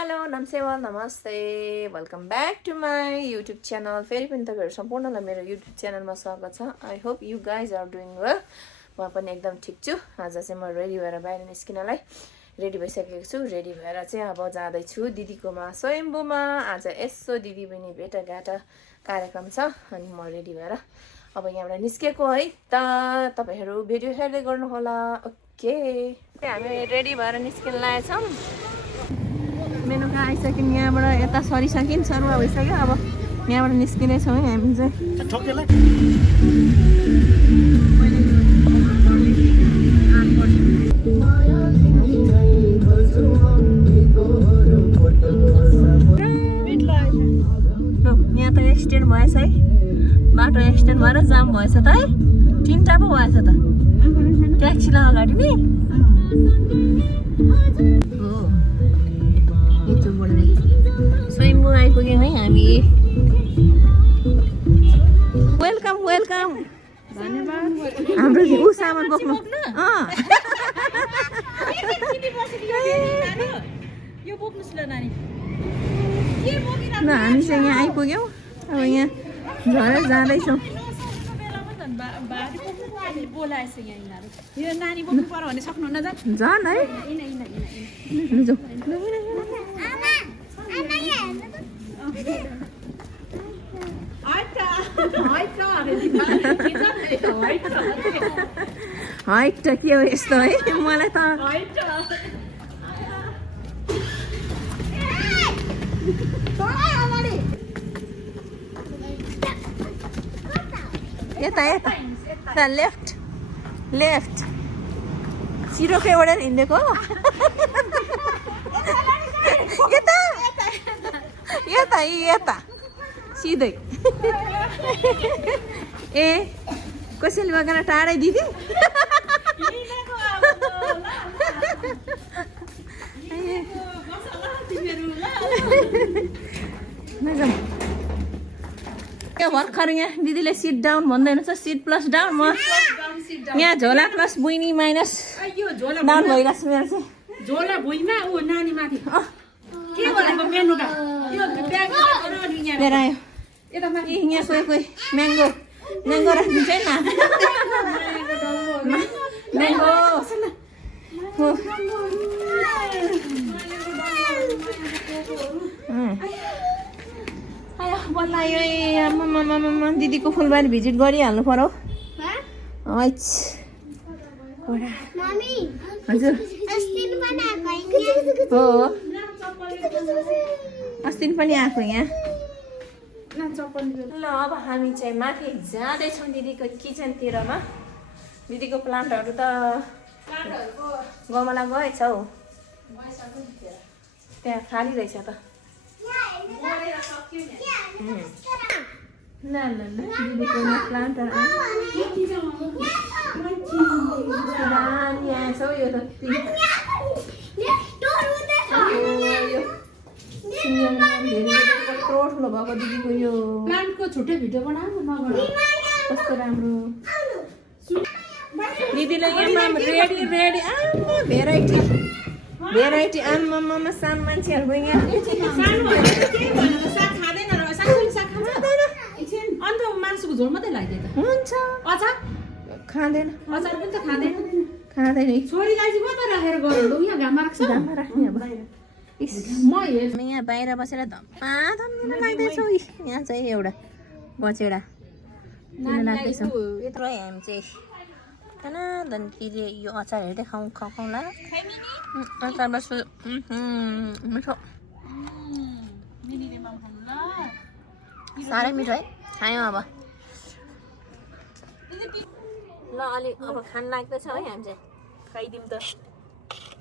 Hello नमस्ते नमस्ते welcome back to my YouTube channel. फेरि पनि तपाईँहरू सम्पूर्णलाई मेरो युट्युब च्यानलमा स्वागत छ। I hope you guys are doing well. म पनि एकदम ठिक छु। आज चाहिँ म रेडी भएर बाहिर निस्किनलाई रेडी भइसकेको छु। रेडी भएर चाहिँ अब जाँदैछु दिदीकोमा स्वयम्भूमा। आज यसो दिदी बहिनी भेटाघाटा कार्यक्रम छ अनि म रेडी भएर अब यहाँबाट निस्केको है त। तपाईँहरू भिडियो हेर्दै गर्नुहोला। ओके, हामी रेडी भएर निस्किन लागेछौँ। मेनुका आइसक्यो, यहाँबाट यता सरिसक्यो, सरुवा भइसक्यो। अब यहाँबाट निस्किँदैछौँ है हामी चाहिँ। यहाँ त एक्सिडेन्ट भएछ है, बाटो एक्सिडेन्ट भएर जाम भएछ त है। तिनवटा पो भएछ त ट्याक्सीलाई अगाडि नि। स्वयम्भू आइपुग्यौँ है हामी। वेलकम वेलकम, धन्यवाद। हाम्रो ऊ सामान बोक्नु हामी चाहिँ यहाँ आइपुग्यौँ। अब यहाँ झरेर जाँदैछौँ। झन् है हाइट त के हो यस्तो है। मलाई त यता यता लेफ्ट लेफ्ट सिरोकै ओढेर हिँडेको यता यता यता सिधै। ए कसैले बगान टाढै दिदी। भर्खर यहाँ दिदीले सिट डाउन भन्दैन छ। सिट प्लस डाउन, म यहाँ झोला प्लस बुइनी माइनस डाउन भइरहेको छु। मेरो चाहिँ झोला भुइँमा ऊ नानी माथि के भनेको मेनुका यो ब्याग लिएर आयो। यहाँ कोही कोही म्याङ्गो म्याङ्गो राखिदिन्छ है न। म्याङ्गो बल्ल आयो। दिदीको फुलबारी भिजिट गरिहाल्नु पर्यो। हजुर हो, अस्ति पनि आएको यहाँ। ल अब हामी चाहिँ माथि जाँदैछौँ दिदीको किचनतिरमा। दिदीको प्लान्टहरू त गमला गएछ हौ, त्यहाँ खाली रहेछ त। ल ल ल दिदीको प्लान्टहरू आएछ हौ। यो त कत्रो ठुलो भएको दिदीको यो प्लान्टको छुट्टै भिडियो बनाउनु नगर्नु। कस्तो राम्रो दिदीलाई यहाँ रेडी रेडी आमा भेराइटी भेराइटी। आमामा सानो मान्छेहरूको यहाँ अन्त मासुको झोल मात्रै लाग्यो त हुन्छ। अचार खाँदैन, अचार पनि त खाँदैन। खाँदैन। छोरीलाई चाहिँ कता राखेर गरौँ यहाँ घाममा राख्छ। घाममा राख्ने अब। म हामी यहाँ बाहिर बसेर धम्माधम दिन लाग्दैछौँ। यहाँ चाहिँ एउटा बचेडा लाग्दैछौँ। यत्रो हामी चाहिँ धनकीले यो अचार हेर्दै खाउँला। अचार बस्छु मिठो, साह्रै मिठो है। खायौँ अब। ल अलिक अब खान लाग्दैछ है हामी चाहिँ। खाइदिउँ त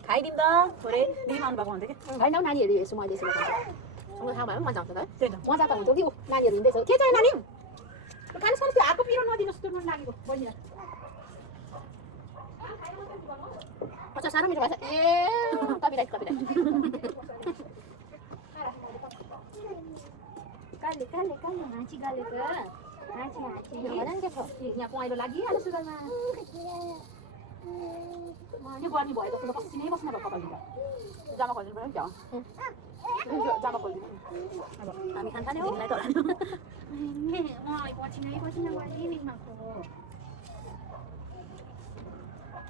खाइदिउँ त थोरै दिदी आउनु भएको हुन्थ्यो कि होइन हौ। नानीहरू हेर्छु मैले यसो सँग थाहा भयो मजा आउँछ त है। त्यही त मजा त हुन्छ कि ऊ नानीहरू हिँड्दैछ। के चाहिँ नानी खानुहोस् खानुहोस्, त्यो हातको पिरो नदिनुहोस्, त्यो नुन लागेको बहिनीलाई। अच्छा साह्रो मिठो भएछ। ए कपिराइट कहिले कहिले कहिले हाँची गलेको हाँची हाँची यहाँ पहेँलो लागिहाल्यो सुगरमा। यो गर्मी भयो जस्तो त पसिनै बस्न भएको कपाल दिँदा जामा खोल्नु पर्यो नि क्या जामा खोलिदिनु अब हामी खाने हो मलाई त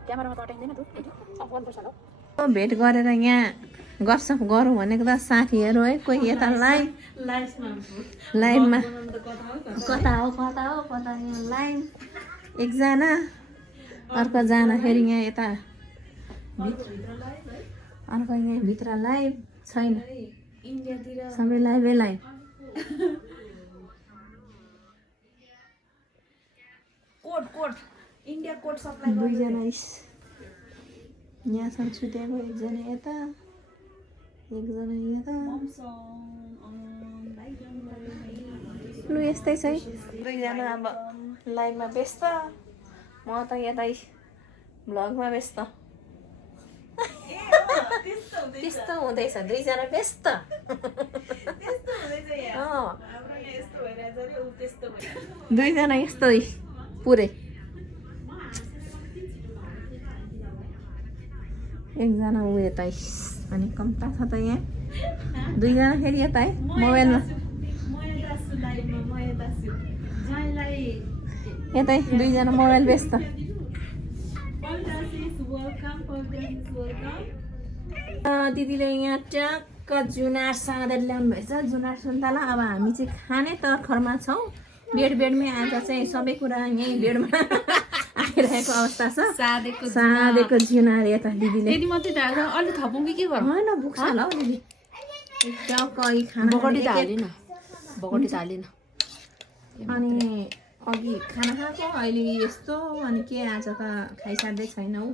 क्यामेरामा त अटाइँदैन त अफ गर्नुपर्छ होला भेट गरेर यहाँ गफसफ गरौँ भनेको त साथीहरू है कोही यता लाइभमा कता हो यहाँ लाइभ एकजना अर्को जाँदाखेरि यहाँ यता अर्को यहाँ भित्र लाइभ छैन सबै लाइभै लाइभ दुईजना यहाँसम्म छुट्याएको एकजना यता एकजना यता लु यस्तै छ है दुईजना अब लाइभमा व्यस्त म त यतै भ्लगमा व्यस्त त्यस्तो हुँदैछ दुईजना व्यस्त दुईजना यस्तै पुरै एकजना ऊ यता अनि कम्ता छ त यहाँ दुईजना फेरि यता है मोबाइलमा यतै दुईजना मोबाइल व्यस्त दिदीले यहाँ ट्याक्क जुनार साँधेर ल्याउनु भएछ जुनार सुन्तला अब हामी चाहिँ खाने तर्खरमा छौँ बेडमै आज चाहिँ सबै कुरा यहीँ बेडमा आइरहेको अवस्था छ साँधेको जुनार यता दिदीले अलि थपौँ कि के गर्नु होइन भुक्छ होला हौ दिदी ट्याक्क खाना बगटी त हालिन अनि अघि खाना खाएको अहिले यस्तो अनि के आज त खाइसार्दै छैनौ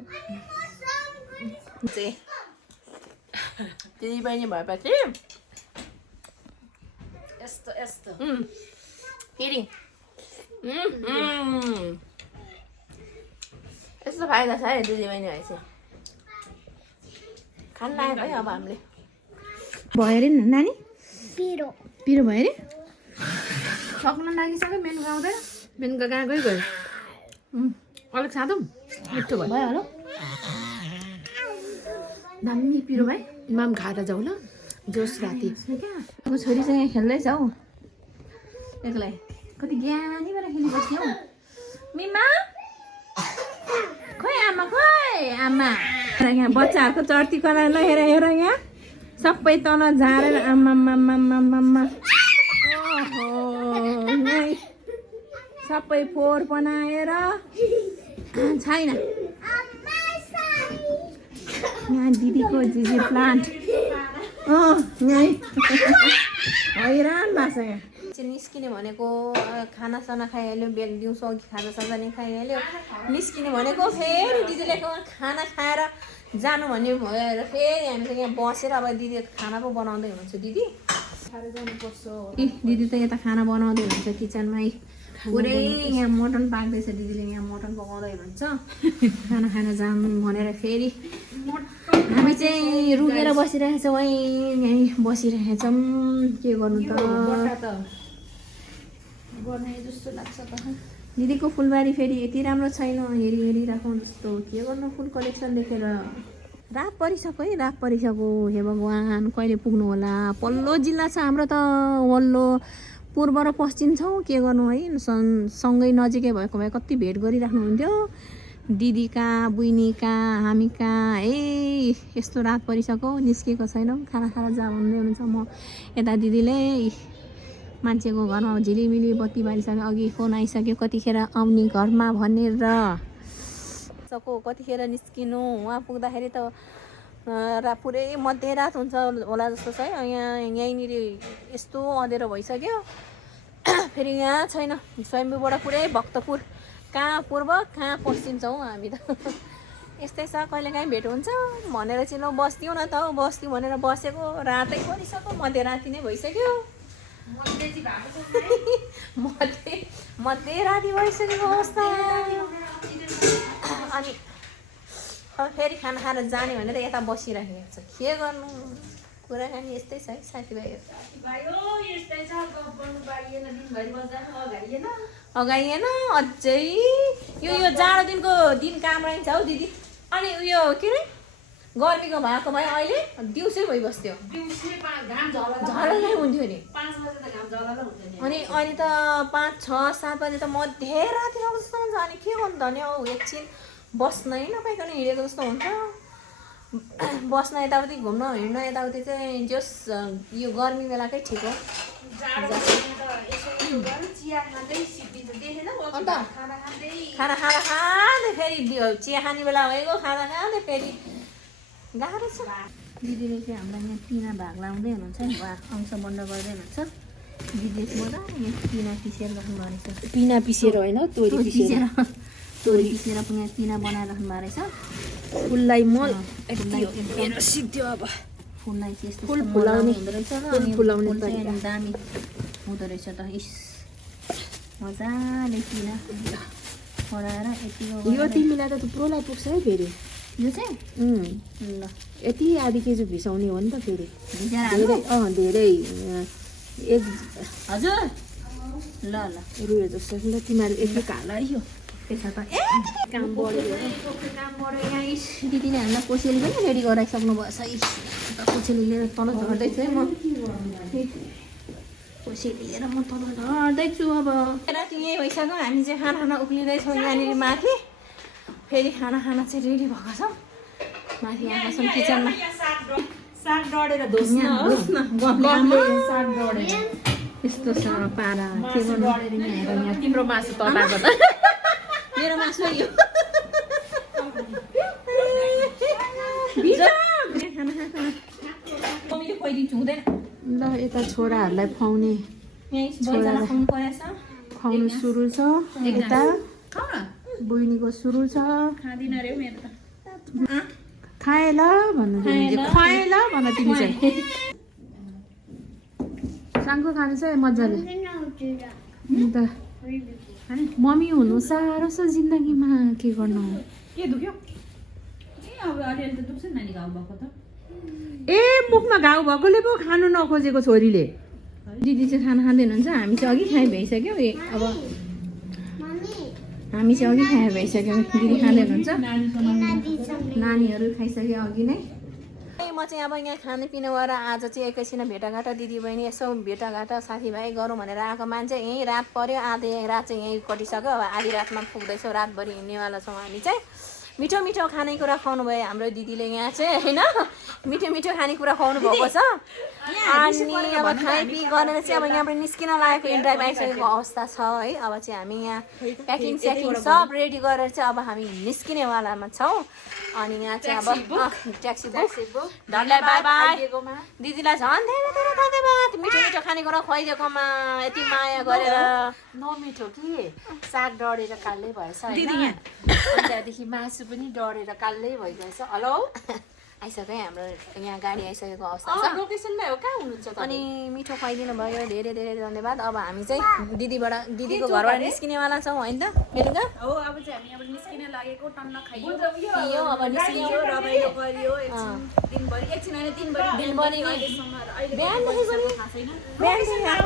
दिदी बहिनी भएपछि यस्तो फेरि यस्तो फाइदा छ है दिदी बहिनी भएपछि खान लाग्यो है अब हामीले भयो अरे नानी पिरो भयो अरे सक्न लागिसक्यो मेन गाउँदैन मेनको कहाँ गयो अलिक साधौँ मिठो भयो भयो होला दामी पिरो भाइ इमाम खाएर जाउँ ल जोस राति अब छोरी चाहिँ यहाँ खेल्दैछ हौ एक्लै कति ज्ञानी भएर खेलिबस्ने हौ मिमा खोइ आमा यहाँ बच्चाहरूको चर्ती कला ल हेर यहाँ सबै तल झारेर आमा सबै फोहोर बनाएर छैन यहाँ दिदीको जिजी प्लान्ट यहीँ हैरान भएको छ यहाँ निस्किने भनेको खानासाना खाइहाल्यो दिउँसो अघि खाजासाजा नि खाइहाल्यो निस्किने भनेको फेरि दिदीले खाना खाएर जानु भन्ने भएर फेरि हामी त यहाँ बसेर अब दिदी खाना पो बनाउँदै हुनुहुन्छ दिदी दिदी त यता खाना बनाउँदै हुनुहुन्छ किचनमै पुरै यहाँ मटन पाक्दैछ दिदीले यहाँ मटन पकाउँदै हुनुहुन्छ खाना खान जाऊँ भनेर फेरि हामी चाहिँ रुकेर बसिरहेछौँ यहीँ बसिरहेछौँ के गर्नु त गर्ने जस्तो लाग्छ त दिदीको फुलबारी फेरि यति राम्रो छैन हेरिराखौँ जस्तो के गर्नु फुल कलेक्सन देखेर रात परिसक्यो है रात परिसक्यो हे भगवान् कहिले पुग्नु होला पल्लो जिल्ला छ हाम्रो त वल्लो पूर्व र पश्चिम छौँ के गर्नु है सँगै नजिकै भएको भए कति भेट गरिराख्नुहुन्थ्यो दिदी कहाँ बुइनी कहाँ हामी कहाँ यस्तो रात परिसक्यो निस्केको छैनौँ खाना खाएर जा भन्दै हुनुहुन्छ म यता दिदीले मान्छेको घरमा झिलिमिली बत्ती बालिसक्यो अघि फोन आइसक्यो कतिखेर आउने घरमा भनेर कतिखेर निस्किनु उहाँ पुग्दाखेरि त पुरै मध्यरात हुन्छ होला जस्तो छ है यहीँनिर यस्तो अँधेरो भइसक्यो फेरि यहाँ छैन स्वयम्भूबाट पुरै भक्तपुर कहाँ पूर्व कहाँ पश्चिम छौँ हामी त यस्तै छ कहिलेकाहीँ भेट हुन्छ भनेर चाहिँ ल बस्दिउँ न त बस्दिउँ भनेर बसेको रातै परिसक्यो मध्यराति नै भइसक्यो मध्यराति भइसकेको अवस्था अनि अब फेरि खाना खाएर जाने भनेर यता बसिराखेको छ के गर्नु कुराकानी यस्तै छ है साथीभाइहरू अगाइएन अझै यो जाडो दिन काम रहन्छ हौ दिदी अनि उयो के अरे गर्मीको भएको भए अहिले दिउँसै भइबस्थ्यो झललै हुन्थ्यो नि अनि अहिले त 5, 6, 7 बजे त मध्य राति लाग्छ जस्तो हुन्छ अनि के गर्नु त नि हौ एकछिन बस्नै नपाइकन हिँडेको जस्तो हुन्छ बस्न यताउति घुम्न हिँड्न यताउति चाहिँ जस यो गर्मी बेलाकै ठिक हो अन्त खाना खाँदै फेरि चिया खाने बेला भएको खाना खाँदै फेरि गाह्रो छ दिदीले चाहिँ हामीलाई यहाँ पिना भाग लाउँदै हुनुहुन्छ नि अंश बन्द गर्दै हुनुहुन्छ दिदीले मजाले यहाँ पिना पिसेर राख्नु भएको रहेछ पिना पिसेर होइन तोरी पिसेर पिसेर पनि यहाँ पिना बनाएर राख्नु भएको रहेछ फुललाई मल सिद्धि अब फुललाई चाहिँ यस्तो फुल फुलाउने हुँदो रहेछ फुलाउने दामी हुँदो रहेछ त इस मजाले पिना बनाएर यतिको यो तिमीलाई त थुप्रोलाई पुग्छ है फेरि यो चाहिँ ल यति आधी केजी भिसाउने हो नि त फेरि भिजाएर धेरै एक हजुर ल ल रुयो जस्तो ल तिमीहरू एक हाल यो त्यसो त काम बढ्यो यहाँ इस दिदीले हामीलाई कोसेली पनि रेडी गराइसक्नु भएछ इस कोसेली लिएर तल झर्दैछु है म कोसेली लिएर म तल झर्दैछु अब राति यही भइसक्यो हामी चाहिँ खाना उक्लिँदैछौँ यहाँनिर माथि फेरि खाना चाहिँ रेडी भएको छ माथि आएको छौँ किचनमा साग डढेर यस्तो छ पारा के गर्नु तिम्रो मासु तताएको त मेरो मासु यो मम्मीले खुवाइदिन्छु हुँदैन ल यता छोराहरूलाई खुवाउने खुवाउनु सुरु छ यता बहिनीको सुरु छ खाए ल भन्नु खुवाए ल भन तिमी चाहिँ साङ्गो खानु छ मजाले अन्त मम्मी हुनु साह्रो छ जिन्दगीमा के गर्नु के दुख्यो अब अलिअलि त दुख्छ नानी घाउ भएको त ए मुखमा घाउ भएकोले पो खानु नखोजेको छोरीले दिदी चाहिँ खाना खाँदै हुनुहुन्छ हामी चाहिँ अघि खाइ भइसक्यो अब हामी चाहिँ अघि खाएर भइसक्यो दिदी खाँदै हुनुहुन्छ नानीहरू खाइसक्यो अघि नै म चाहिँ अब यहाँ खानापिना भएर आज चाहिँ एकैछिन भेटाघाटा दिदीबहिनी यसो भेटाघाटा साथीभाइ गरौँ भनेर आएको मान्छे यहीँ रात पऱ्यो आधी रात चाहिँ यहीँ कटिसक्यो अब आधी रातमा पुग्दैछौँ रातभरि हिँड्नेवाला छौँ हामी चाहिँ मिठो मिठो खानेकुरा खुवाउनु भयो हाम्रो दिदीले यहाँ चाहिँ होइन मिठो मिठो खानेकुरा खुवाउनु भएको छ अनि अब खाइपी गरेर चाहिँ अब यहाँबाट निस्किन लागेको इन्ड्राइभ आइसकेको अवस्था छ है अब चाहिँ हामी यहाँ प्याकिङ स्याकिङ सब रेडी गरेर चाहिँ अब हामी निस्किनेवालामा छौँ अनि यहाँ चाहिँ अब ट्याक्सी बुक धन्यवाद बाई बाई दिदीलाई झन् धेरै धेरै धन्यवाद मिठो मिठो खानेकुरा खुवाइदिएकोमा यति माया गरेर नमिठो कि साग डढेर कालै भएछ त्यहाँदेखि मासु पनि डढेर कालै भइगएछ हेलो आइसक्यो हाम्रो यहाँ गाडी आइसकेको अवस्था छ लोकेसनमै हो कहाँ हुनुहुन्छ अनि मिठो खुवाइदिनु भयो धेरै धेरै धन्यवाद अब हामी चाहिँ दिदीको घरबाट निस्किनेवाला छौँ होइन त बेलुका हो अब चाहिँ हामी अब निस्किन लागेको टन्न खाइयो यो अब निस्कियो रमाइलो गरियो दिनभरि एकछिन होइन दिनभरि बिहानदेखि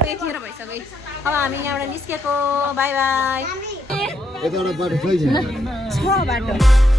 यतिखेर भइसक्यो अब हामी यहाँबाट निस्केको बाई बाई यताबाट बाटो छैन छ बाटो